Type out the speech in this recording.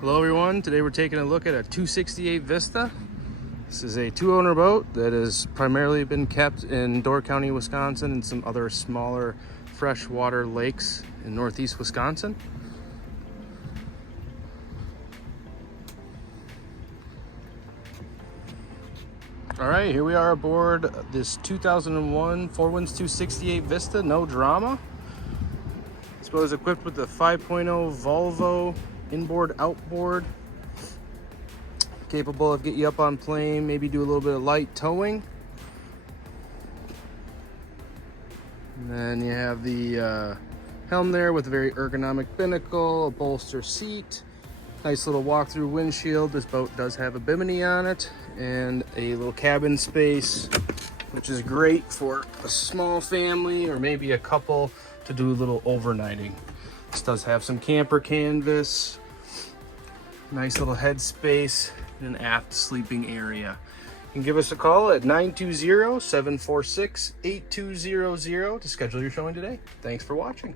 Hello everyone, today we're taking a look at a 268 Vista. This is a 2-owner boat that has primarily been kept in Door County, Wisconsin and some other smaller freshwater lakes in northeast Wisconsin. All right, here we are aboard this 2001 Four Winds 268 Vista, no drama. This boat is equipped with the 5.0 Volvo inboard outboard, capable of get you up on plane, maybe do a little bit of light towing. And then you have the helm there with a very ergonomic binnacle, a bolster seat, nice little walk-through windshield. This boat does have a bimini on it and a little cabin space, which is great for a small family or maybe a couple to do a little overnighting. This does have some camper canvas, nice little head space, and an aft sleeping area. You can give us a call at 920-746-8200 to schedule your showing today. Thanks for watching.